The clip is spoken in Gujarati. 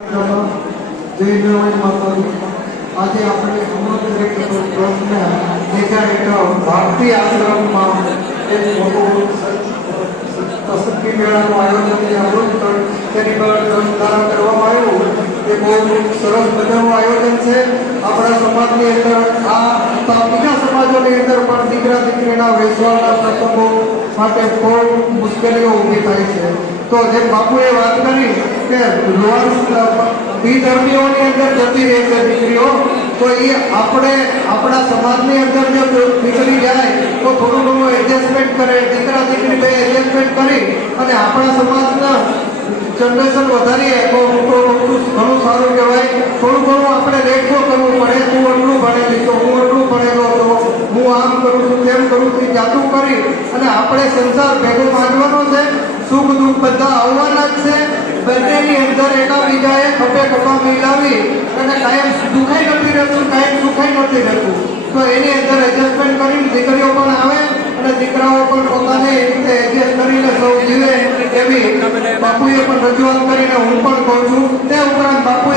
આજે આપણે ભારતીય આશ્રમમાં એક મોટું પસંદગી મેળાનું આયોજન તેની દ્વારા કરવામાં આવ્યું. એ બહુ સરસ મજાનું આયોજન છે. આપણા સમાજની અંદર બીજા સમાજોની અંદર પણ દીકરા દીકરીના વૈશ્વાના પ્રસંગો માટે ખૂબ મુશ્કેલીઓ ઊભી થાય છે. તો જેમ બાપુએ વાત કરી કે વિધર્મીઓની અંદર જતી રહે છે દીકરીઓ, તો એ આપણા સમાજની અંદર જો દીકરી જાય તો થોડું ઘણું એડજસ્ટમેન્ટ કરે, દીકરા દીકરી બે એડજસ્ટમેન્ટ કરી અને આપણા સમાજના જનરેશન વધારીએ તો ઘણું સારું કહેવાય. થોડું ઘણું આપણે રેખો કરવું પડે. તું એટલું ભણેલી તો હું એટલું ભણેલો તો હું આમ કરું છું તેમ કરું છું, જાતું કરી અને આપણે સંસાર ભેગો માંડવાનો છે. સુખ દુઃખ બધા આવવાના જ છે. બંનેની અંદર એના બીજાએ ખભે ખભા મિલાવી અને કાયમ દુખાઈ નથી રહેતું, કાયમ સુખાઈ નથી રહેતું. તો એની અંદર એડજસ્ટમેન્ટ કરીને દીકરીઓ પણ આવે અને દીકરાઓ પણ પોતાને રીતે એડજસ્ટ કરીને સૌ જીવે એવી બાપુએ પણ રજૂઆત કરીને હું પણ કહું છું. તે ઉપરાંત બાપુ